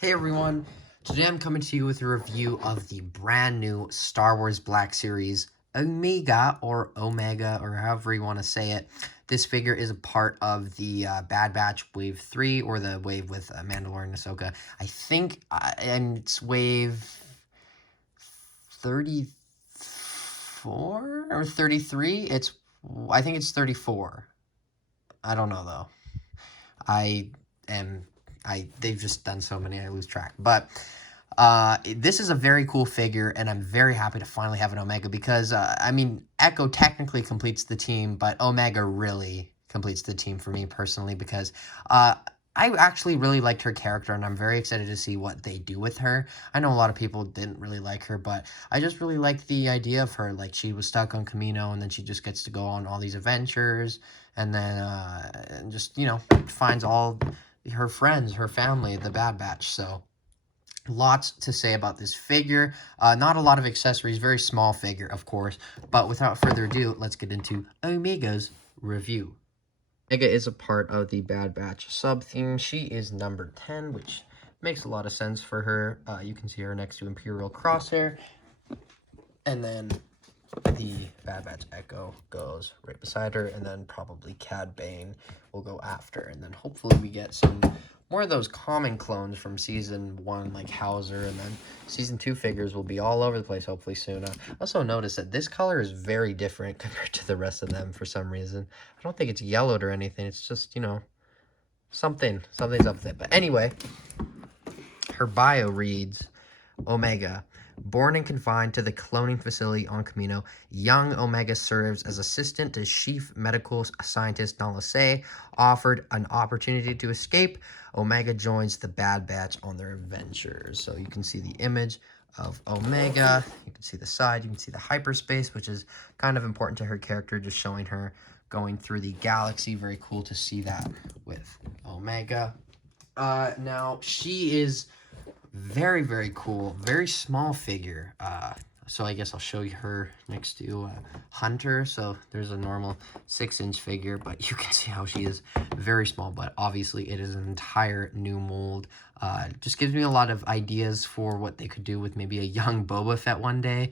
Hey everyone, today I'm coming to you with a review of the brand new Star Wars Black Series Omega or however you want to say it. This figure is a part of the Bad Batch Wave 3 or the wave with Mandalorian and Ahsoka. I think, and it's wave 34 or 33. I think it's 34. I don't know though. I am, they've just done so many, I lose track. But this is a very cool figure, and I'm very happy to finally have an Omega because, Echo technically completes the team, but Omega really completes the team for me personally because I actually really liked her character, and I'm very excited to see what they do with her. I know a lot of people didn't really like her, but I just really liked the idea of her. Like, she was stuck on Camino, and then she just gets to go on all these adventures, and then finds all her friends, her family, the Bad Batch. So lots to say about this figure. Not a lot of accessories, very small figure, of course. But without further ado, let's get into Omega's review. Omega is a part of the Bad Batch sub-theme. She is number 10, which makes a lot of sense for her. You can see her next to Imperial Crosshair. And then the Bad Batch Echo goes right beside her, and then probably Cad Bane will go after. And then hopefully we get some more of those common clones from Season 1, like Hauser, and then Season 2 figures will be all over the place hopefully soon. I also noticed that this color is very different compared to the rest of them for some reason. I don't think it's yellowed or anything. It's just, something's up with it. But anyway, her bio reads, Omega. Born and confined to the cloning facility on Camino, young Omega serves as assistant to Chief Medical Scientist Nalase. Offered an opportunity to escape, Omega joins the Bad Batch on their adventures. So you can see the image of Omega. You can see the side. You can see the hyperspace, which is kind of important to her character, just showing her going through the galaxy. Very cool to see that with Omega. Now, she is very, very cool. Very small figure. So I guess I'll show you her next to Hunter. So there's a normal 6-inch figure, but you can see how she is very small. But obviously it is an entire new mold. Just gives me a lot of ideas for what they could do with maybe a young Boba Fett one day.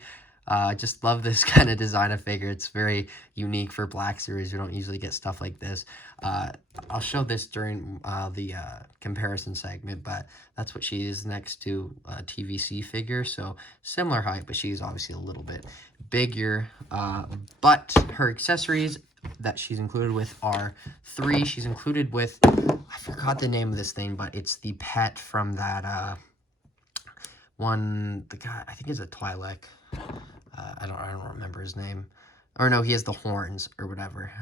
I just love this kind of design of figure. It's very unique for Black Series. We don't usually get stuff like this. I'll show this during the comparison segment, but that's what she is next to a TVC figure. So similar height, but she's obviously a little bit bigger. But her accessories that she's included with are 3. She's included with, I forgot the name of this thing, but it's the pet from that the guy, I think it's a Twi'lek. I don't remember his name. Or no, he has the horns or whatever.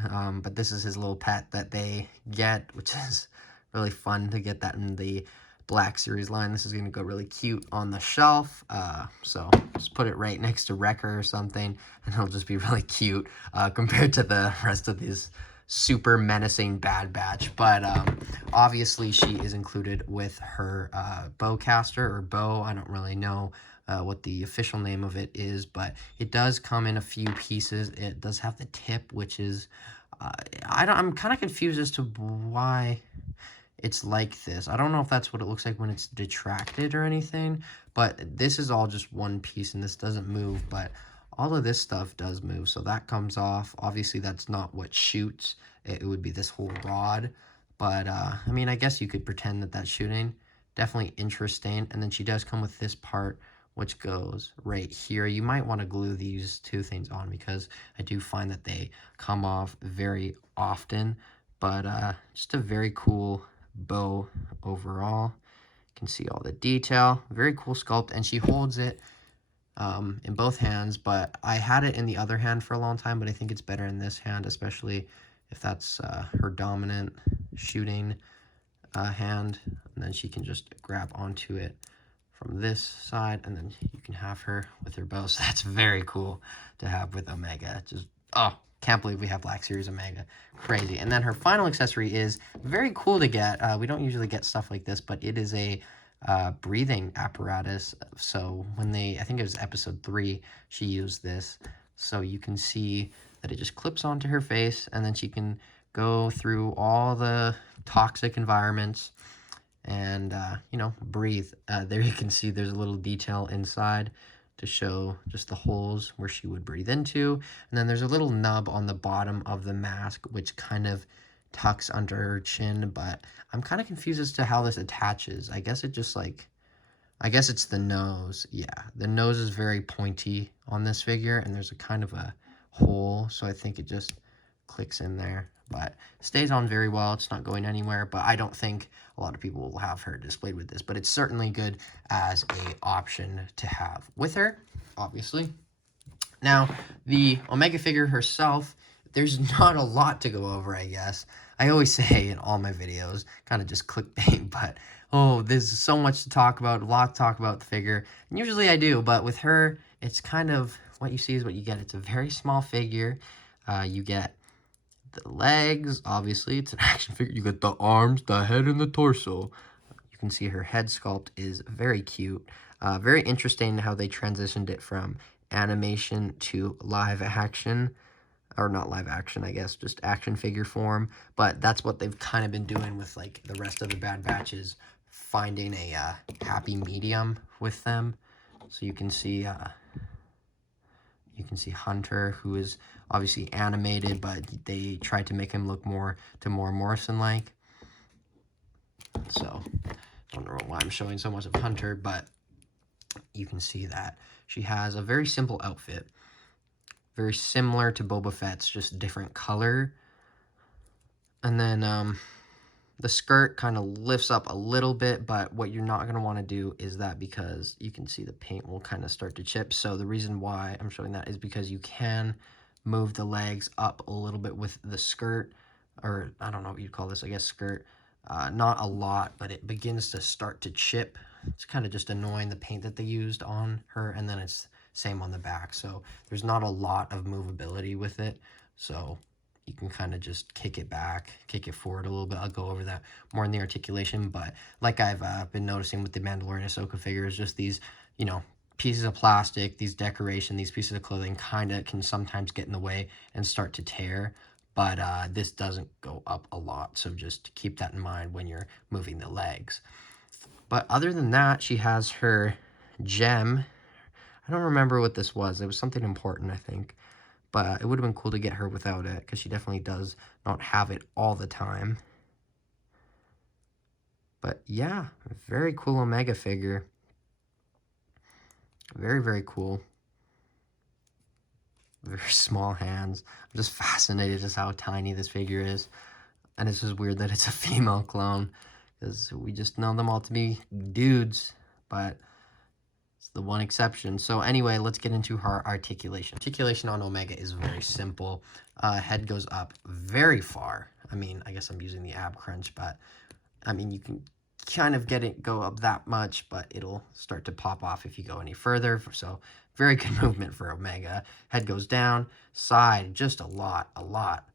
But this is his little pet that they get, which is really fun to get that in the Black Series line. This is going to go really cute on the shelf. So just put it right next to Wrecker or something, and it'll just be really cute compared to the rest of these super menacing Bad Batch. But obviously she is included with her bowcaster or bow. I don't really know what the official name of it is, but it does come in a few pieces. It does have the tip, which is I'm kind of confused as to why it's like this. I don't know if that's what it looks like when it's detracted or anything, but this is all just one piece and this doesn't move, but all of this stuff does move, so that comes off. Obviously that's not what shoots. It would be this whole rod, but I guess you could pretend that that's shooting. Definitely interesting. And then she does come with this part, which goes right here. You might want to glue these two things on because I do find that they come off very often. But just a very cool bow overall. You can see all the detail. Very cool sculpt, and she holds it in both hands, but I had it in the other hand for a long time, but I think it's better in this hand, especially if that's her dominant shooting hand. And then she can just grab onto it from this side, and then you can have her with her bow. So that's very cool to have with Omega. Just, oh, can't believe we have Black Series Omega. Crazy. And then her final accessory is very cool to get. We don't usually get stuff like this, but it is a breathing apparatus. So when I think it was episode 3, she used this. So you can see that it just clips onto her face, and then she can go through all the toxic environments and, you know, breathe. There you can see there's a little detail inside to show just the holes where she would breathe into. And then there's a little nub on the bottom of the mask, which kind of tucks under her chin, but I'm kind of confused as to how this attaches. I guess it just like, I guess it's the nose. Yeah, the nose is very pointy on this figure, and there's a kind of a hole, so I think it just clicks in there. But stays on very well. It's not going anywhere, but I don't think a lot of people will have her displayed with this, but it's certainly good as a option to have with her, obviously. Now, the Omega figure herself, there's not a lot to go over, I guess. I always say in all my videos, kind of just clickbait, but oh, there's so much to talk about, a lot to talk about the figure. And usually I do, but with her, it's kind of what you see is what you get. It's a very small figure. You get the legs, obviously, it's an action figure. You get the arms, the head, and the torso. You can see her head sculpt is very cute. Very interesting how they transitioned it from animation to live action, or not live action, I guess, just action figure form. But that's what they've kind of been doing with like the rest of the Bad Batches, finding a happy medium with them. So you can see Hunter, who is obviously animated, but they tried to make him look more Morrison-like. So I don't know why I'm showing so much of Hunter, but you can see that she has a very simple outfit, very similar to Boba Fett's, just different color. And then the skirt kind of lifts up a little bit, but what you're not going to want to do is that, because you can see the paint will kind of start to chip. So the reason why I'm showing that is because you can move the legs up a little bit with the skirt, or I don't know what you'd call this, I guess skirt. Not a lot, but it begins to start to chip. It's kind of just annoying, the paint that they used on her, and then it's same on the back. So there's not a lot of movability with it. So you can kind of just kick it back, kick it forward a little bit. I'll go over that more in the articulation, but like I've been noticing with the Mandalorian Ahsoka figures, just these, you know, pieces of plastic, these decoration, these pieces of clothing kind of can sometimes get in the way and start to tear. But this doesn't go up a lot, so just keep that in mind when you're moving the legs. But other than that, she has her gem. I don't remember what this was. It was something important, I think. But it would have been cool to get her without it, because she definitely does not have it all the time. But yeah, very cool Omega figure. Very, very cool. Very small hands. I'm just fascinated just how tiny this figure is. And it's just weird that it's a female clone, because we just know them all to be dudes, but it's the one exception. So anyway, let's get into her articulation. Articulation on Omega is very simple. Head goes up very far. I mean, I guess I'm using the ab crunch, but I mean, you can kind of get it go up that much, but it'll start to pop off if you go any further. So very good movement for Omega. Head goes down, side, just a lot.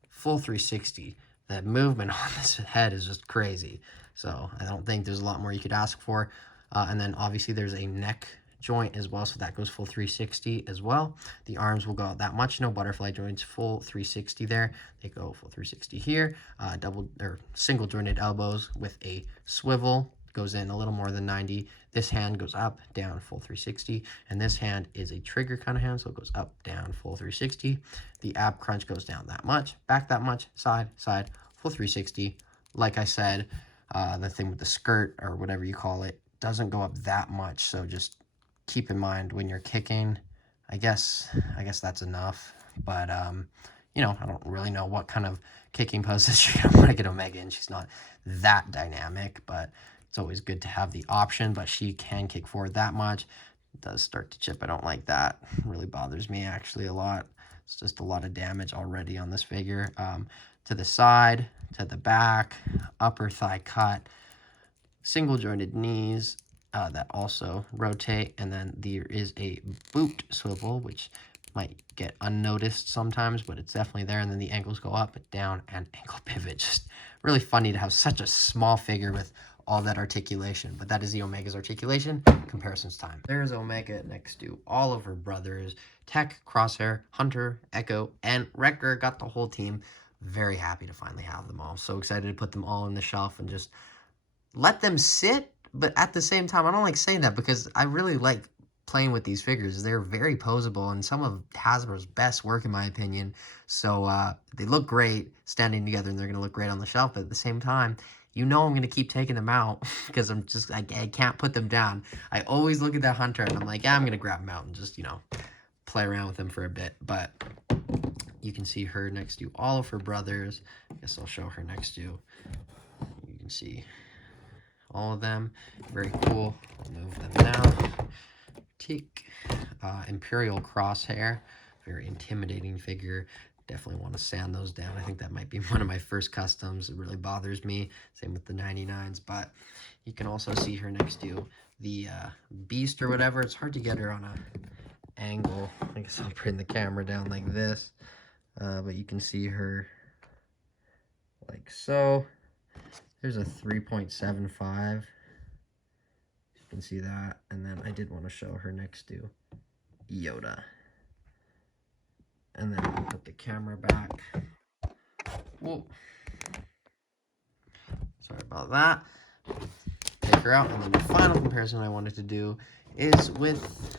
Full 360. The movement on this head is just crazy. So I don't think there's a lot more you could ask for. And then obviously there's a neck joint as well, so that goes full 360 as well. The arms will go out that much, no butterfly joints, full 360 there. They go full 360 here. Double or single jointed elbows with a swivel, goes in a little more than 90. This hand goes up, down, full 360, and this hand is a trigger kind of hand, so it goes up, down, full 360. The ab crunch goes down that much, back that much, side, full 360. Like I said, the thing with the skirt or whatever you call it doesn't go up that much, so just keep in mind when you're kicking. I guess that's enough, but you know, I don't really know what kind of kicking poses you're gonna want to get Omega in. She's not that dynamic, but it's always good to have the option. But she can kick forward that much. It does start to chip. I don't like that. It really bothers me actually a lot. It's just a lot of damage already on this figure. To the side, to the back, upper thigh cut, single jointed knees, that also rotate, and then there is a boot swivel, which might get unnoticed sometimes, but it's definitely there, and then the ankles go up, down, and ankle pivot. Just really funny to have such a small figure with all that articulation, but that is the Omega's articulation. Comparisons time. There's Omega next to all of her brothers, Tech, Crosshair, Hunter, Echo, and Wrecker. Got the whole team. Very happy to finally have them all. So excited to put them all on the shelf and just let them sit, but at the same time, I don't like saying that because I really like playing with these figures. They're very posable and some of Hasbro's best work in my opinion. So they look great standing together and they're going to look great on the shelf, but at the same time, you know I'm going to keep taking them out because I can't put them down. I always look at that hunter and I'm like, yeah, I'm going to grab them out and just, play around with them for a bit. But you can see her next to all of her brothers. I guess I'll show her next to. You can see all of them. Very cool. Move them down. Tick. Imperial Crosshair. Very intimidating figure. Definitely want to sand those down. I think that might be one of my first customs. It really bothers me. Same with the 99s. But you can also see her next to the Beast or whatever. It's hard to get her on a angle. I guess I'll bring the camera down like this. But you can see her like so. There's a 3.75. You can see that. And then I did want to show her next to Yoda. And then I'll put the camera back. Whoa. Sorry about that. Take her out. And then the final comparison I wanted to do is with,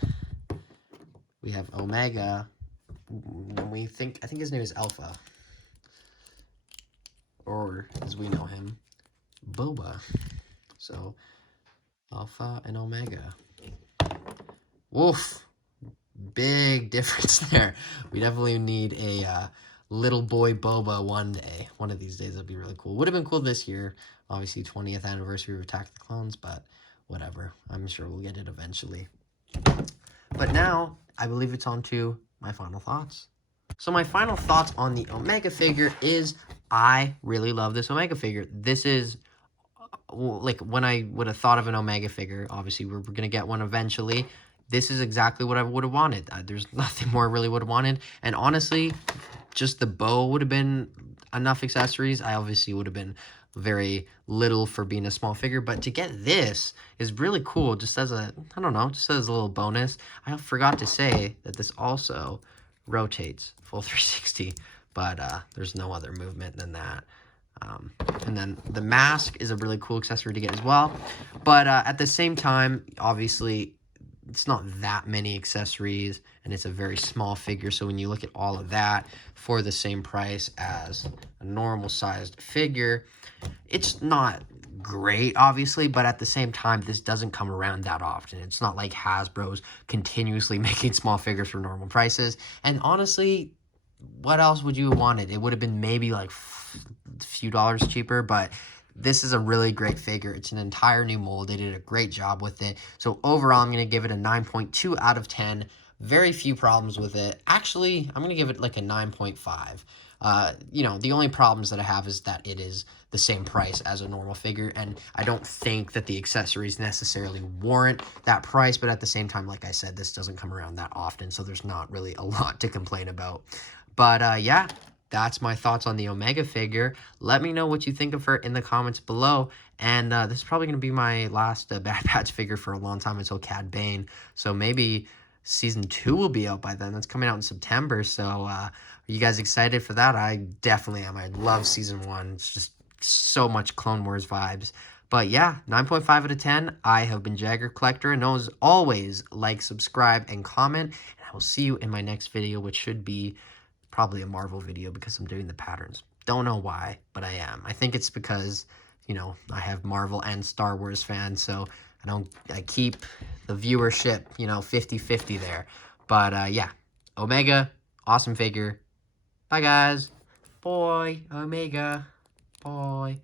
we have Omega. I think his name is Alpha. Or, as we know him, Boba. So, Alpha and Omega. Woof. Big difference there. We definitely need a little boy Boba one day. One of these days, that'd be really cool. Would have been cool this year. Obviously, 20th anniversary of Attack of the Clones, but whatever. I'm sure we'll get it eventually. But now, I believe it's on to my final thoughts. So my final thoughts on the Omega figure is I really love this Omega figure. This is like when I would have thought of an Omega figure. Obviously, we're going to get one eventually. This is exactly what I would have wanted. There's nothing more I really would have wanted. And honestly, just the bow would have been enough accessories. I obviously would have been very little for being a small figure. But to get this is really cool just as a, I don't know, just as a little bonus. I forgot to say that this also rotates full 360. But there's no other movement than that. And then the mask is a really cool accessory to get as well. But at the same time, obviously, it's not that many accessories, and it's a very small figure. So when you look at all of that for the same price as a normal-sized figure, it's not great, obviously, but at the same time, this doesn't come around that often. It's not like Hasbro's continuously making small figures for normal prices. And honestly, what else would you have wanted? It would have been maybe like a few dollars cheaper, but this is a really great figure. It's an entire new mold. They did a great job with it. So overall, I'm going to give it a 9.2 out of 10. Very few problems with it. Actually, I'm going to give it like a 9.5. The only problems that I have is that it is the same price as a normal figure, and I don't think that the accessories necessarily warrant that price, but at the same time, like I said, this doesn't come around that often, so there's not really a lot to complain about. But yeah, that's my thoughts on the Omega figure. Let me know what you think of her in the comments below. And this is probably going to be my last Bad Batch figure for a long time until Cad Bane. So maybe Season 2 will be out by then. That's coming out in September. So are you guys excited for that? I definitely am. I love Season 1. It's just so much Clone Wars vibes. But yeah, 9.5 out of 10. I have been Jagger Collector. And as always, like, subscribe, and comment. And I will see you in my next video, which should be probably a Marvel video because I'm doing the patterns. Don't know why, but I am. I think it's because, I have Marvel and Star Wars fans, so I keep the viewership, 50-50 there. But yeah, Omega, awesome figure. Bye guys. Bye, Omega. Bye.